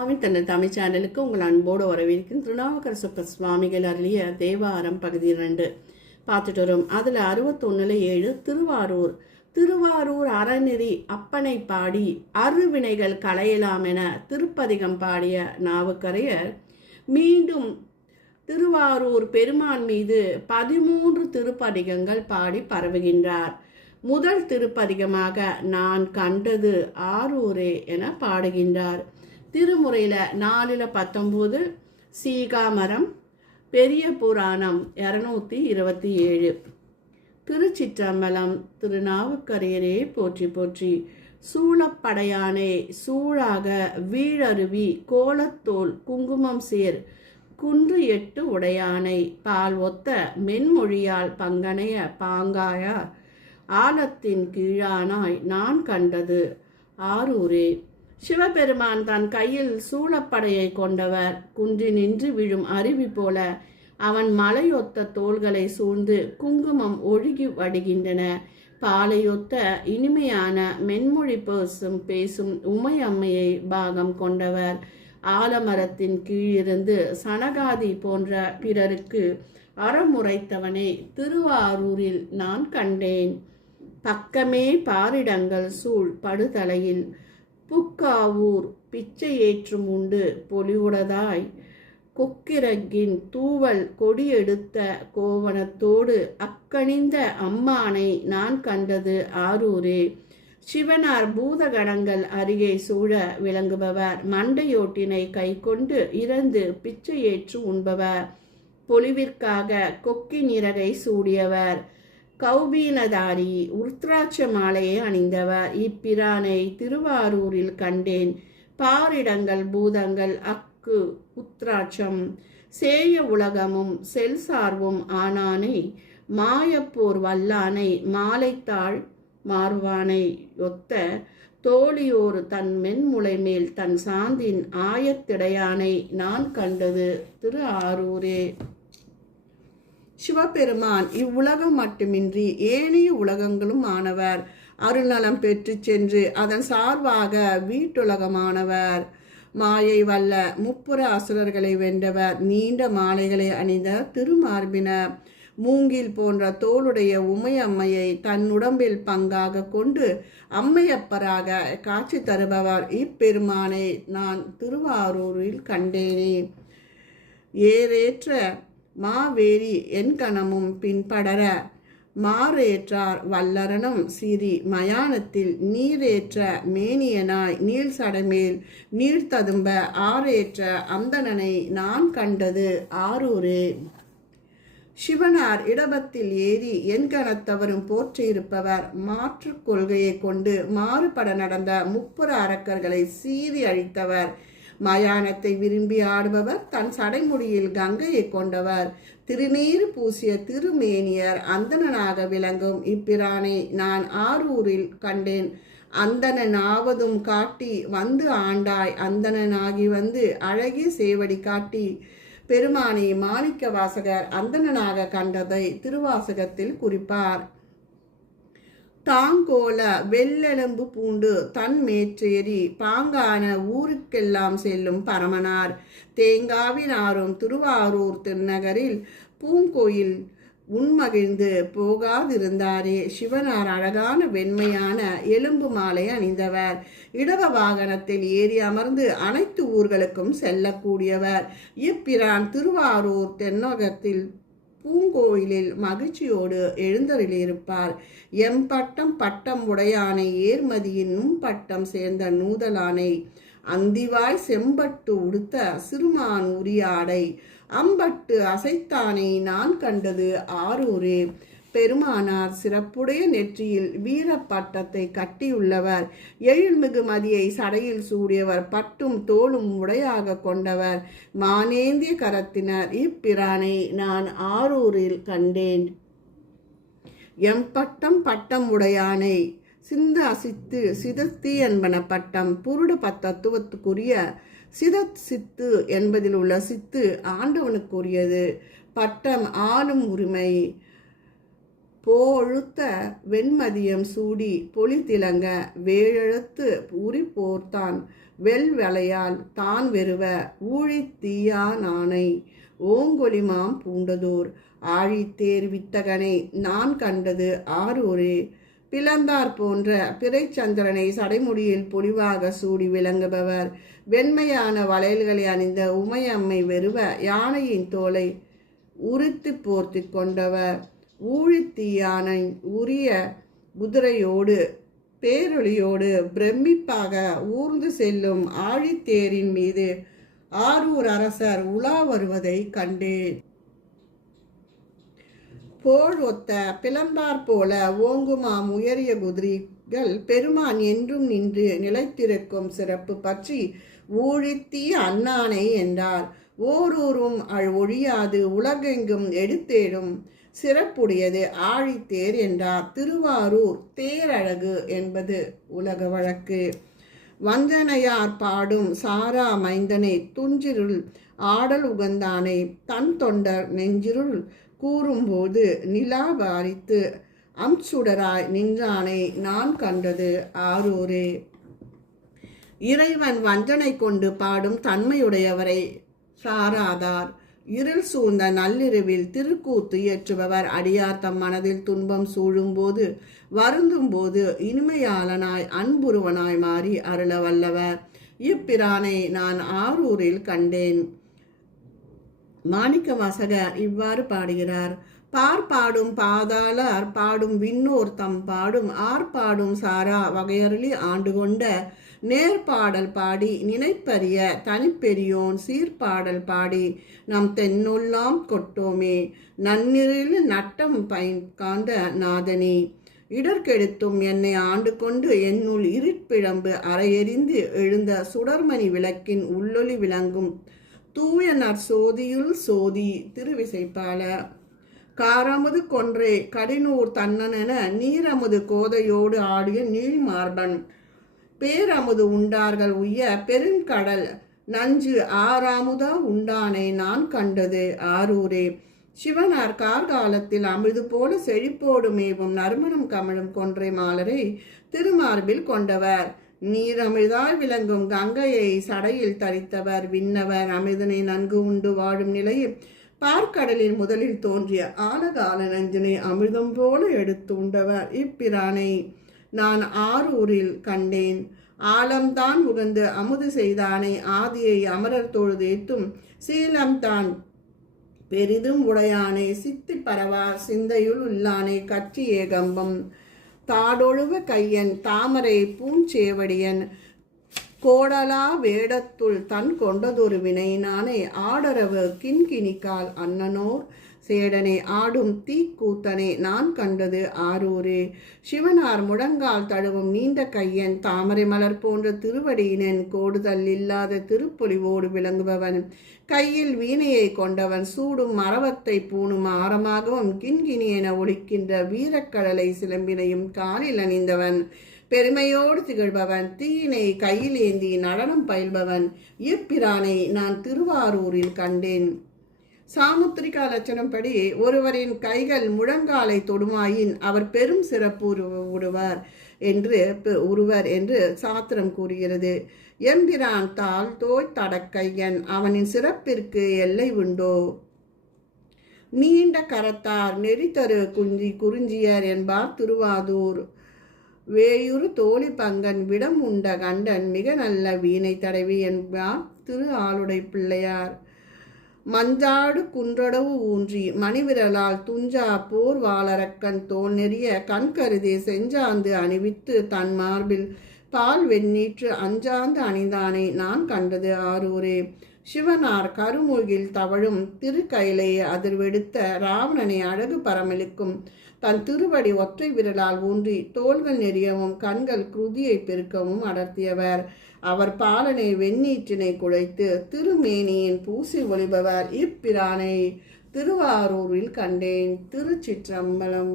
தன்னை தமிழ் சேனலுக்கு உங்கள் அன்போடு வரவேற்கும். திருநாவுக்கரசு சுவாமிகள் அருளிய தேவாரம் பகுதி 2 பார்த்துட்டு வரும். அதில் 61:7 திருவாரூர். திருவாரூர் அறநெறி அப்பனை பாடி அருவினைகள் களையலாம் என திருப்பதிகம் பாடிய நாவுக்கரையர் மீண்டும் திருவாரூர் பெருமான் மீது 13 திருப்பதிகங்கள் பாடி பரவுகின்றார். முதல் திருப்பதிகமாக நான் கண்டது ஆரூரே என பாடுகின்றார். திருமுறையில் 4:19 சீகாமரம், பெரிய புராணம் 227. திருச்சிற்றம்பலம். திருநாவுக்கரையரே போற்றி போற்றி. சூளப்படையானே சூழாக வீழருவி கோலத்தோல் குங்குமம் சேர் குன்று 8 உடையானை பால் ஒத்த மென்மொழியால் பங்கனைய பாங்காய ஆலத்தின் கீழானாய் நான் கண்டது ஆரூரே. சிவபெருமான் தன் கையில் சூளப்படையை கொண்டவர். குன்றினின்று விழும் அருவி போல அவன் மலையொத்த தோள்களை சூழ்ந்து குங்குமம் ஒழுகி வடிகின்றன. பாலையொத்த இனிமையான மென்மொழி பேசும் உமையம்மையை பாகம் கொண்டவர். ஆலமரத்தின் கீழிருந்து சனகாதி போன்ற பிறருக்கு அறமுறைத்தவனை திருவாரூரில் நான் கண்டேன். பக்கமே பாரிடங்கள் சூழ் படுதலையில் புக்காவூர் பிச்சை ஏற்றும் உண்டு பொலிவுடதாய் கொக்கிரகின் தூவல் கொடியெடுத்த கோவணத்தோடு அக்கணிந்த அம்மானை நான் கண்டது ஆரூரே. சிவனார் பூதகணங்கள் அருகே சூழ விளங்குபவர். மண்டையோட்டினை கை கொண்டு இறந்து பிச்சை ஏற்று உண்பவர். பொலிவிற்காக கொக்கின் இறகை சூடியவர். கௌபீனதாரி உருத்ராட்ச மாலையை அணிந்தவர். இப்பிரானை திருவாரூரில் கண்டேன். பாரிடங்கள் பூதங்கள் அக்கு உத்ராட்சம் சேய உலகமும் செல் சார்வும் ஆனானை மாயப்போர் வல்லானை மாலைத்தாள் மாறுவானை ஒத்த தோழியோர் தன் மென்முளை மேல் தன் சாந்தின் ஆயத்திடையானை நான் கண்டது திரு ஆரூரே. சிவபெருமான் இவ்வுலகம் மட்டுமின்றி ஏனைய உலகங்களும் ஆனவர். அருள்நலம் பெற்று சென்று அதன் சார்பாக வீட்டுலகமானவர். மாயை வல்ல முப்புற அசுரர்களை வென்றவர். நீண்ட மாலைகளை அணிந்த திருமார்பினர். மூங்கில் போன்ற தோளுடைய உமையம்மையை தன் உடம்பில் பங்காக கொண்டு அம்மையப்பராக காட்சி தருபவர். இப்பெருமானை நான் திருவாரூரில் கண்டேனே. ஏறேற்ற மாவேரி என் கணமும் பின்படர மாறேற்றார் வல்லரணும் சிறி மயானத்தில் நீரேற்ற மேனியனாய் நீள் சடமேல் நீர் ததும்ப ஆறேற்ற அந்தணனை நான் கண்டது ஆரூரே. சிவனார் இடபத்தில் ஏறி என் கணத்தவரும் போற்றியிருப்பவர். மாற்று கொள்கையை கொண்டு மாறுபட நடந்த முப்புற அரக்கர்களை சீறி அழித்தவர். மயானத்தை விரும்பி ஆடுபவர். தன் சடைமுடியில் கங்கையை கொண்டவர். திருநீர் பூசிய திருமேனியர் அந்தணனாக விளங்கும் இப்பிரானை நான் ஆரூரில் கண்டேன். அந்தணனாவதும் காட்டி வந்து ஆண்டாய் அந்தணனாகி வந்து அழகிய சேவடி காட்டி பெருமானை மாணிக்க வாசகர் அந்தணனாக கண்டதை திருவாசகத்தில் குறிப்பார். தாங்கோல வெள்ளெலும்பு பூண்டு தன் மேற்றேறி பாங்கான ஊருக்கெல்லாம் செல்லும் பரமனார். தேங்காவினாரும் திருவாரூர் திருநகரில் பூங்கோயில் உண்மகிழ்ந்து போகாதிருந்தாரே. சிவனார் அழகான வெண்மையான எலும்பு மாலை அணிந்தவர். இடவ வாகனத்தில் ஏறி அமர்ந்து அனைத்து ஊர்களுக்கும் செல்லக்கூடியவர். இப்பிரான் திருவாரூர் தென்னகத்தில் பூங்கோயிலில் மகிழ்ச்சியோடு எழுந்தருளியிருப்பார். எம்பட்டம் பட்டம் உடையானை ஏர்மதியின் பட்டம் சேர்ந்த நூதலானை அந்திவாய் செம்பட்டு உடுத்த சிறுமான் உரியாடை அம்பட்டு அசைத்தானை நான் கண்டது ஆரூரே. பெருமானார் சிறப்புடைய நெற்றியில் வீரப்பட்டத்தை கட்டியுள்ளவர். எழில்மிகு மதியை சடையில் சூடியவர். பட்டும் தோளும் உடையாக கொண்டவர். மானேந்திய கரத்தினர். இப்பிரானை நான் ஆரூரில் கண்டேன். எம்பட்டம் பட்டம் உடையானை சிந்த அசித்து சிதத்தி என்பன பட்டம். புருட தத்துவத்துக்குரிய சிதத் சித்து என்பதில் உள்ள சித்து ஆண்டவனுக்குரியது. பட்டம் ஆளும் உரிமை. போழுத்த வெண்மதியம் சூடி பொலிதிலங்க வேழெழுத்து உரி போர்த்தான் வெல்வளையால் தான் வெறுவ ஊழித் தீயா நானை ஓங்கொலிமாம் பூண்டதோர் ஆழித்தேர் வித்தகனை நான் கண்டது ஆரூரே. பிளந்தார் போன்ற பிறைச்சந்திரனை சடைமுடியில் பொலிவாக சூடி விளங்குபவர், வெண்மையான வளையல்களை அணிந்த உமையம்மை வெறுவ யானையின் தோலை உரித்து போர்த்தி கொண்டவர், ஊழித்தீயானை உரிய குதிரையோடு பேரொளியோடு பிரமிப்பாக ஊர்ந்து செல்லும் ஆழித்தேரின் மீது ஆரூர் அரசர் உலா வருவதை கண்டேன். போல் ஒத்த பிளந்தார் போல ஓங்குமாம் உயரிய குதிரைகள் பெருமான் என்றும் நின்று நிலைத்திருக்கும் சிறப்பு பற்றி ஊழித்தீ அண்ணானை என்றார். ஓரூரும் ஒழியாது உலகெங்கும் எடுத்தேடும் சிறப்புடையது ஆழித்தேர் என்றார். திருவாரூர் தேரழகு என்பது உலக வழக்கு. வஞ்சனையார் பாடும் சாரா மைந்தனை துஞ்சிருள் ஆடல் உகந்தானை தன் தொண்டர் நெஞ்சிருள் கூறும்போது நிலா பாரித்து அம்சுடராய் நின்றானை நான் கண்டது ஆரூரே. இறைவன் வஞ்சனை கொண்டு பாடும் தன்மையுடையவரை சாராதார். இருள் சூழ்ந்த நள்ளிரவில் திருக்கூத்து இயற்றுபவர் அடியார் தம் மனதில் துன்பம் சூழும்போது வருந்தும் போது இனிமையாளனாய் அன்புருவனாய் மாறி அருள வல்லவர். இப்பிரானை நான் ஆரூரில் கண்டேன். மாணிக்க வாசகர் இவ்வாறு பாடுகிறார். பாடும் பாதாளர் பாடும் விண்ணோர் தம் பாடும் ஆர்பாடும் சாரா வகையருளி ஆண்டு கொண்ட நேர்பாடல் பாடி நினைப்பரிய தனிப்பெரியோன் சீர்பாடல் பாடி நம் தென்னுள்ளாம் கொட்டோமே நன்னிரில் நட்டம் பயன் காந்த நாதனி இடர்கெடுத்தும் என்னை ஆண்டு கொண்டு என்னுள் இருட்பிழம்பு அரையெறிந்து எழுந்த சுடர்மணி விளக்கின் உள்ளொளி விளங்கும் தூய நற்சோதியுள் சோதி திருவிசைப்பால காரமுது கொன்றே கடினூர் தன்னனென நீரமுது கோதையோடு ஆடிய நீழ்மார்பன் பேரமுது உண்டார்கள் உய்ய பெருங்கடல் நஞ்சு ஆறாமுதா உண்டானை நான் கண்டது ஆரூரே. சிவனார் கார்காலத்தில் அமிர்து போல செழிப்போடு மேவும் நறுமணம் கமழும் கொன்றை மாலரை திருமார்பில் கொண்டவர். நீரமிழ்தாய் விளங்கும் கங்கையை சடையில் தரித்தவர் விண்ணவர். அமிர்தனை நன்கு உண்டு வாழும் நிலையில் பார்க்கடலில் முதலில் தோன்றிய ஆலகால நஞ்சினை அமிர்தம் போல எடுத்து உண்டவர். இப்பிரானை நான் ஆரூரில் கண்டேன். ஆலம்தான் உகந்து அமுது செய்தானை ஆதியை அமரர் தொழுதேத்தும் சீலம்தான் பெரிதும் உடையானை சித்தி பரவா சிந்தையுள் உள்ளானை கற்றி ஏகம்பம் தாடொழுவ கையன் தாமரை பூஞ்சேவடியன் கோடலா வேடத்துள் தன் கொண்டதொரு வினை நானே ஆடரவு கிண்கிணிக்கால் அன்னனோர் சேடனை ஆடும் தீக்கூத்தனை நான் கண்டது ஆரூரே. சிவனார் முழங்கால் தழுவும் நீண்ட கையன் தாமரை மலர் போன்ற திருவடியினன் கோடுதல் இல்லாத திருப்பொலிவோடு விளங்குபவன் கையில் வீணையை கொண்டவன் சூடும் மரவத்தை பூணும் ஆரமாகவும் கிண்கிணி என ஒழிக்கின்ற வீரக்கடலை சிலம்பினையும் காலில் அணிந்தவன் பெருமையோடு திகழ்பவன் தீயினை கையில் ஏந்தி நடனம் பயில்பவன். இப்பிரானை நான் திருவாரூரில் கண்டேன். சாமுத்திரிகா லட்சணம் படி ஒருவரின் கைகள் முழங்காலை தொடுமாயின் அவர் பெரும் சிறப்பு உருவர் என்று சாத்திரம் கூறுகிறது. எம்பிரான் தாள் தோய் தடக்கையன் அவனின் சிறப்பிற்கு எல்லை உண்டோ? நீண்ட கரத்தார் நெறித்தரு குறிஞ்சியர் என்பார் திருவாதூர். வேயுறு தோழி பங்கன் விடம் உண்ட கண்டன் மிக நல்ல வீணை தடவி என்பார் திரு ஆளுடை பிள்ளையார். மஞ்சாடு குன்றடவு ஊன்றி மணிவிரலால் துஞ்சா போர் வாளரக்கன் தோல் நெறிய கண் கருதி செஞ்சாந்து அணிவித்து தன் மார்பில் பால் வெண்ணீற்று அஞ்சாந்து அணிந்தானை நான் கண்டது ஆரூரே. சிவனார் கருமூகில் தவழும் திருக்கையிலை அதிர்வெடுத்த ராவணனை அழகு பரமளிக்கும் தன் திருவடி ஒற்றை விரலால் ஊன்றி தோள்கள் நெறியவும் கண்கள் குருதியை பெருக்கவும் அடர்த்தியவர். அவர் பாலனை வெண்ணீற்றினை குழைத்து திருமேனியின் பூசி ஒளிபவர். இப்பிரானை திருவாரூரில் கண்டேன். திருச்சிற்றம்பலம்.